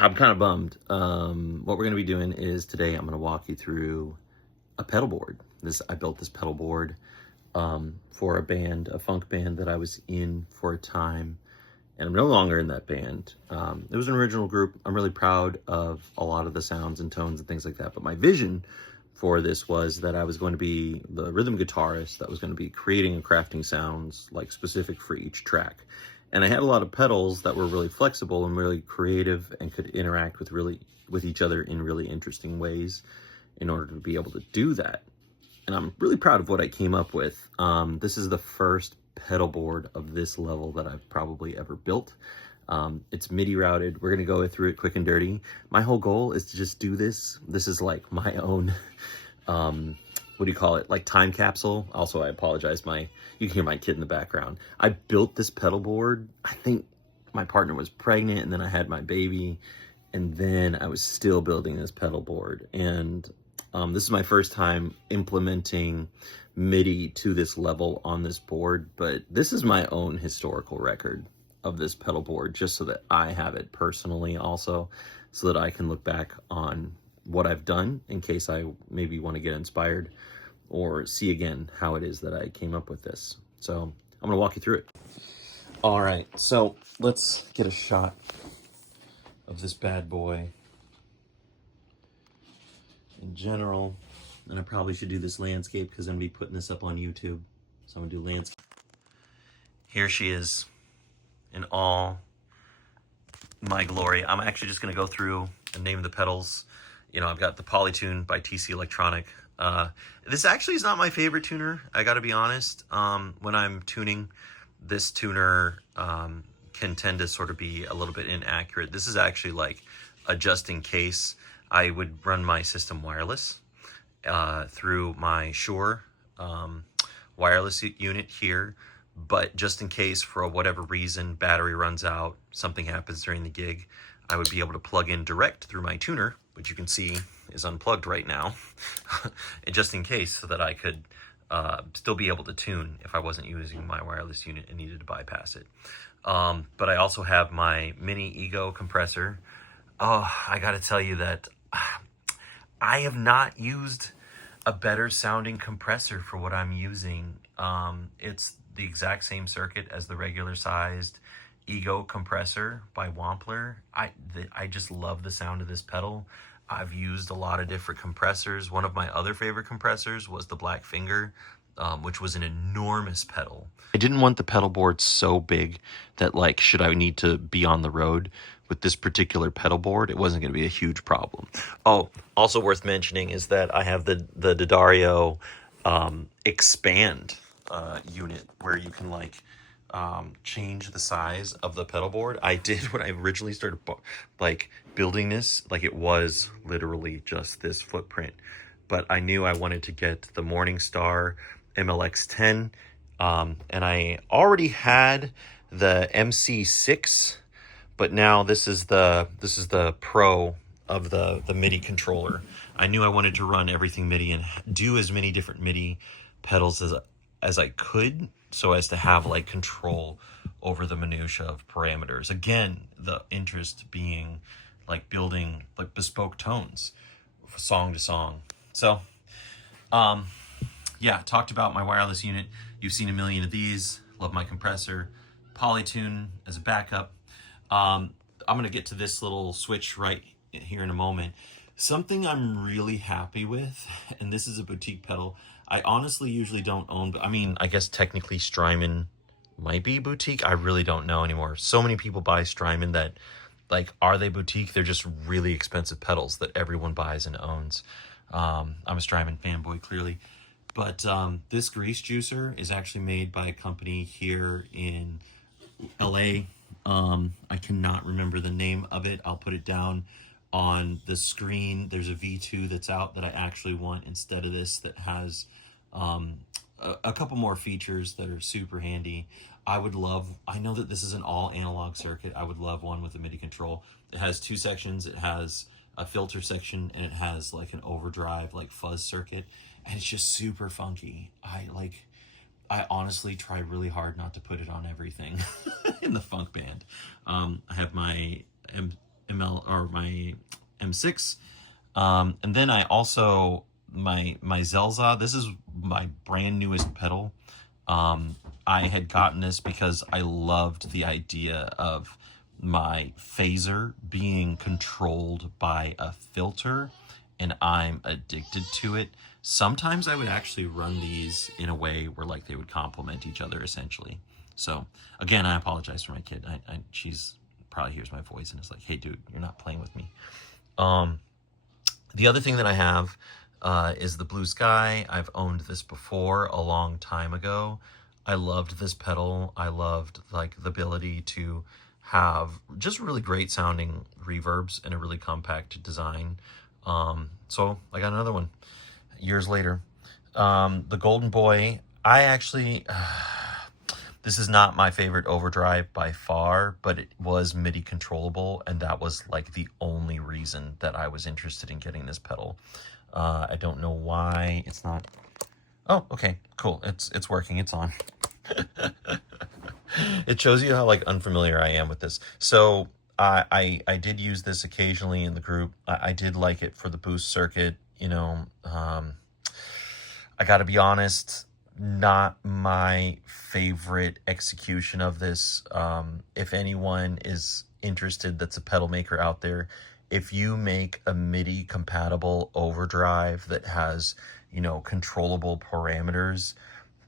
I'm kind of bummed. What we're going to be doing is today I'm going to walk you through a pedal board. I built this pedal board for a band, a funk band that I was in for a time, and I'm no longer in that band. It was an original group. I'm really proud of a lot of the sounds and tones and things like that, but my vision for this was that I was going to be the rhythm guitarist that was going to be creating and crafting sounds like specific for each track. And I had a lot of pedals that were really flexible and really creative and could interact with each other in really interesting ways in order to be able to do that. And I'm really proud of what I came up with. This is the first pedal board of this level that I've probably ever built. It's MIDI routed. We're gonna go through it quick and dirty. My whole goal is to just do this. This is like my own, what do you call it? Like time capsule. Also, I apologize. You can hear my kid in the background. I built this pedal board. I think my partner was pregnant and then I had my baby and then I was still building this pedal board. And this is my first time implementing MIDI to this level on this board, but this is my own historical record of this pedal board, just so that I have it personally also, so that I can look back on what I've done in case I maybe want to get inspired or see again how it is that I came up with this. So I'm gonna walk you through it. All right, so let's get a shot of this bad boy in general. And I probably should do this landscape because I'm gonna be putting this up on YouTube. So I'm gonna do landscape. Here she is in all my glory. I'm actually just gonna go through and name the pedals. You know, I've got the Polytune by TC Electronic. This actually is not my favorite tuner, I gotta be honest. When I'm tuning, this tuner can tend to sort of be a little bit inaccurate. This is actually like a just in case. I would run my system wireless through my Shure wireless unit here, but just in case for whatever reason battery runs out, something happens during the gig, I would be able to plug in direct through my tuner, which you can see is unplugged right now, just in case, so that I could still be able to tune if I wasn't using my wireless unit and needed to bypass it. But I also have my mini Ego compressor. Oh, I gotta tell you that I have not used a better sounding compressor for what I'm using. It's the exact same circuit as the regular sized Ego compressor by Wampler. I just love the sound of this pedal. I've used a lot of different compressors. One of my other favorite compressors was the Black Finger, which was an enormous pedal. I didn't want the pedal board so big that, like, should I need to be on the road with this particular pedal board, it wasn't going to be a huge problem. Oh, also worth mentioning is that I have the D'Addario expand unit where you can like change the size of the pedal board. I did when I originally started like building this, like it was literally just this footprint, but I knew I wanted to get the Morningstar MLX10, and I already had the MC6, but now this is the Pro of the MIDI controller. I knew I wanted to run everything MIDI and do as many different MIDI pedals as I could, so as to have like control over the minutia of parameters. Again, the interest being like building like bespoke tones song to song. So yeah, talked about my wireless unit. You've seen a million of these. Love my compressor. Polytune as a backup. I'm gonna get to this little switch right here in a moment. Something I'm really happy with, and this is a boutique pedal, I honestly usually don't own, but I mean, I guess technically Strymon might be boutique. I really don't know anymore. So many people buy Strymon that, like, are they boutique? They're just really expensive pedals that everyone buys and owns. I'm a Strymon fanboy, clearly. But this grease juicer is actually made by a company here in LA. I cannot remember the name of it. I'll put it down on the screen. There's a V2 that's out that I actually want instead of this, that has a couple more features that are super handy. I know that this is an all analog circuit. I would love one with a MIDI control. It has two sections. It has a filter section and it has like an overdrive, like fuzz circuit. And it's just super funky. I honestly try really hard not to put it on everything in the funk band. I have my ML or my M6. And then I also, my Zelzah, this is my brand newest pedal. I had gotten this because I loved the idea of my phaser being controlled by a filter, and I'm addicted to it. Sometimes I would actually run these in a way where like they would complement each other essentially. So again, I apologize for my kid. She's probably hears my voice and is like, hey dude, you're not playing with me. The other thing that I have is the BlueSky. I've owned this before a long time ago. I loved this pedal. I loved like the ability to have just really great sounding reverbs and a really compact design. So I got another one years later. The Golden Boy, I actually, this is not my favorite overdrive by far, but it was MIDI controllable, and that was like the only reason that I was interested in getting this pedal. I don't know why it's not. Oh, okay, cool. It's working. It's on. It shows you how like unfamiliar I am with this. So I did use this occasionally in the group. I did like it for the boost circuit. You know, I got to be honest, not my favorite execution of this. If anyone is interested that's a pedal maker out there, if you make a MIDI compatible overdrive that has, you know, controllable parameters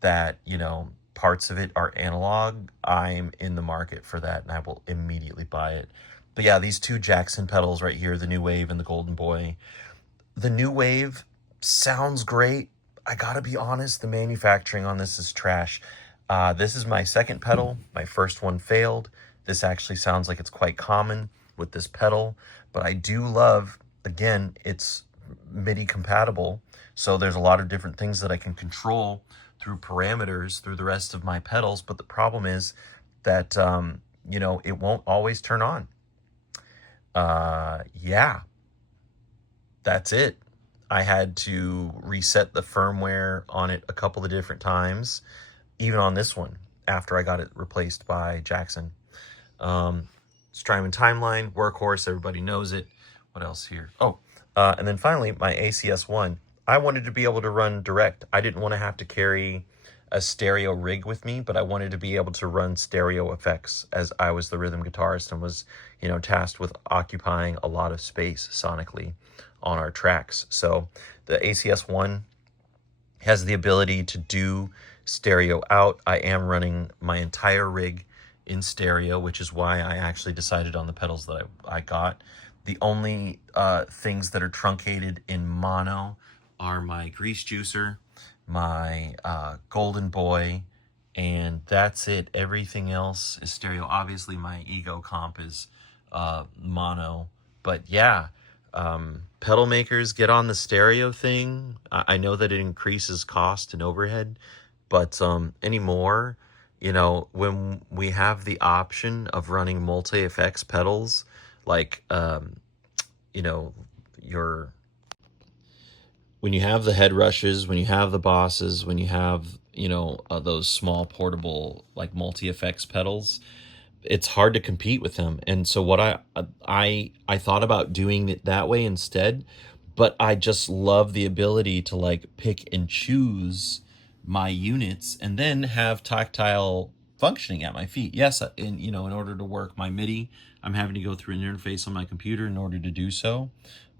that, you know, parts of it are analog, I'm in the market for that and I will immediately buy it. But yeah, these two Jackson pedals right here, the New Wave and the Golden Boy. The New Wave sounds great. I gotta be honest, the manufacturing on this is trash. This is my second pedal. My first one failed. This actually sounds like it's quite common with this pedal, but I do love, again, it's MIDI compatible. So there's a lot of different things that I can control through parameters through the rest of my pedals. But the problem is that, you know, it won't always turn on. Yeah, that's it. I had to reset the firmware on it a couple of different times, even on this one, after I got it replaced by Jackson. Strymon Timeline, workhorse, everybody knows it. What else here? Oh, and then finally, my ACS1. I wanted to be able to run direct. I didn't want to have to carry a stereo rig with me, but I wanted to be able to run stereo effects as I was the rhythm guitarist and was, you know, tasked with occupying a lot of space sonically on our tracks. So the ACS1 has the ability to do stereo out. I am running my entire rig in stereo, which is why I actually decided on the pedals that I got. The only things that are truncated in mono are my grease juicer, my Golden Boy, and that's it. Everything else is stereo. Obviously my Ego comp is mono, but yeah, pedal makers, get on the stereo thing. I know that it increases cost and overhead, but anymore, you know, when we have the option of running multi-effects pedals, like, you know, when you have the head rushes, when you have the bosses, when you have, you know, those small portable, like multi-effects pedals, it's hard to compete with them. And so what I thought about doing it that way instead, but I just love the ability to like pick and choose my units and then have tactile functioning at my feet. Yes, in, you know, in order to work my MIDI, I'm having to go through an interface on my computer in order to do so.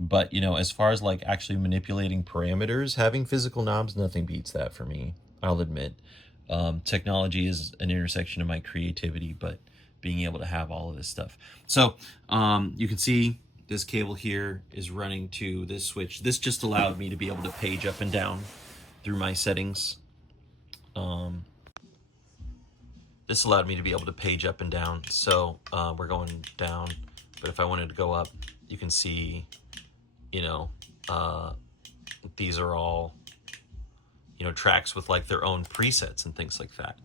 But, you know, as far as like actually manipulating parameters, having physical knobs, nothing beats that for me, I'll admit. Technology is an intersection of my creativity, but being able to have all of this stuff. So you can see this cable here is running to this switch. This just allowed me to be able to page up and down through my settings. This allowed me to be able to page up and down. So we're going down, but if I wanted to go up, you can see, you know, these are all, you know, tracks with like their own presets and things like that,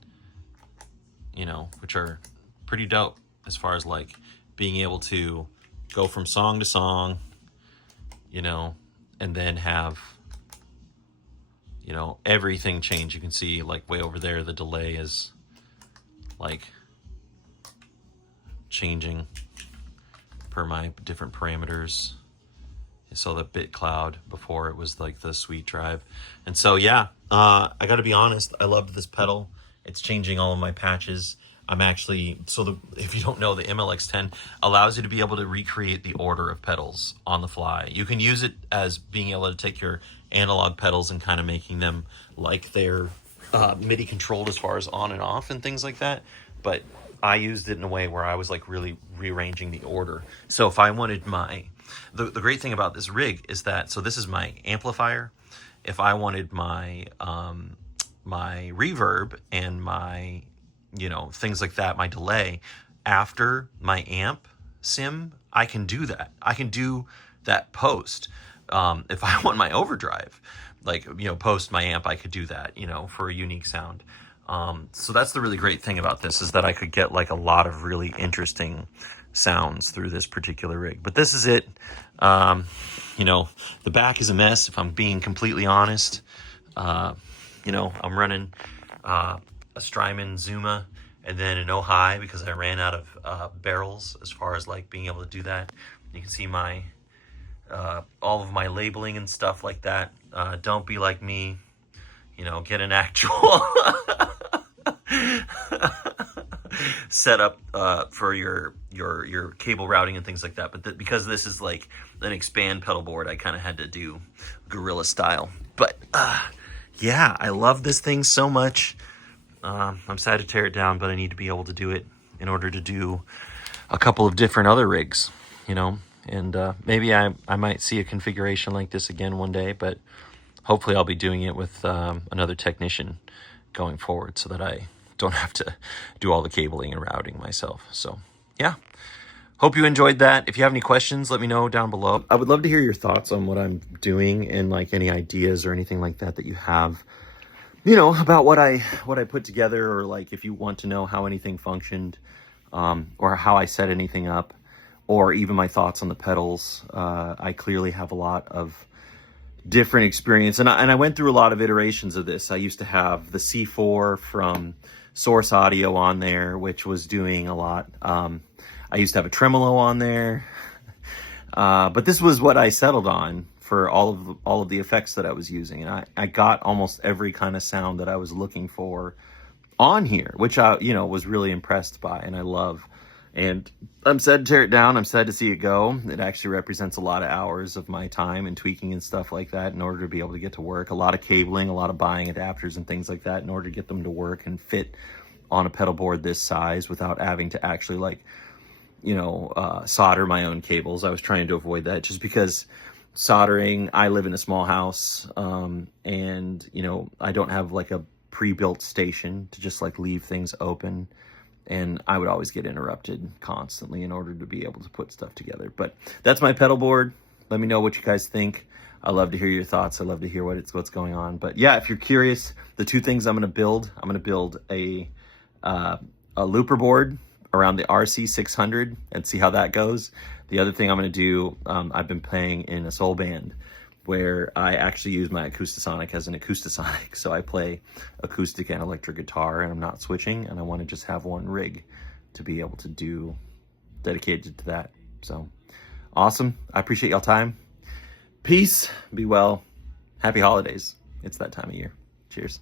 you know, which are pretty dope as far as like being able to go from song to song, you know, and then have, you know, everything change. You can see like way over there, the delay is like changing per my different parameters. So the bit cloud, before it was like the sweet drive. And so yeah, I gotta be honest, I loved this pedal. It's changing all of my patches. I'm actually, if you don't know, the MLX10 allows you to be able to recreate the order of pedals on the fly. You can use it as being able to take your analog pedals and kind of making them like they're MIDI controlled as far as on and off and things like that. But I used it in a way where I was like really rearranging the order. So if I wanted the great thing about this rig is that, so this is my amplifier. If I wanted my my reverb and my, you know, things like that, my delay after my amp sim, I can do that. I can do that post. If I want my overdrive, like, you know, post my amp, I could do that, you know, for a unique sound. So that's the really great thing about this, is that I could get like a lot of really interesting sounds through this particular rig. But this is it. You know, the back is a mess, if I'm being completely honest. You know, I'm running a Strymon Zuma and then an Ojai because I ran out of barrels as far as like being able to do that. You can see my all of my labeling and stuff like that. Don't be like me, you know, get an actual setup for your cable routing and things like that. But because this is like an expand pedal board, I kind of had to do guerrilla style. But yeah, I love this thing so much. I'm sad to tear it down, but I need to be able to do it in order to do a couple of different other rigs, you know. And maybe I might see a configuration like this again one day, but hopefully I'll be doing it with another technician going forward so that I don't have to do all the cabling and routing myself. So yeah, hope you enjoyed that. If you have any questions, let me know down below. I would love to hear your thoughts on what I'm doing and like any ideas or anything like that that you have, you know, about what I put together, or like if you want to know how anything functioned, or how I set anything up, or even my thoughts on the pedals. I clearly have a lot of different experience, and I went through a lot of iterations of this. I used to have the C4 from Source Audio on there, which was doing a lot. I used to have a tremolo on there, but this was what I settled on for all of the effects that I was using, and I got almost every kind of sound that I was looking for on here, which I, you know, was really impressed by, and I love. And I'm sad to tear it down. I'm sad to see it go. It actually represents a lot of hours of my time and tweaking and stuff like that in order to be able to get to work. A lot of cabling, a lot of buying adapters and things like that in order to get them to work and fit on a pedal board this size without having to actually, like, you know, solder my own cables. I was trying to avoid that just because soldering, I live in a small house, and, you know, I don't have like a pre-built station to just like leave things open. And I would always get interrupted constantly in order to be able to put stuff together. But that's my pedal board. Let me know what you guys think. I love to hear your thoughts. I love to hear what's going on. But yeah, if you're curious, the two things I'm going to build a looper board around the RC600 and see how that goes. The other thing I'm going to do, I've been playing in a soul band where I actually use my Acoustasonic as an Acoustasonic. So I play acoustic and electric guitar, and I'm not switching, and I want to just have one rig to be able to do dedicated to that. So awesome. I appreciate y'all time. Peace. Be well. Happy holidays. It's that time of year. Cheers.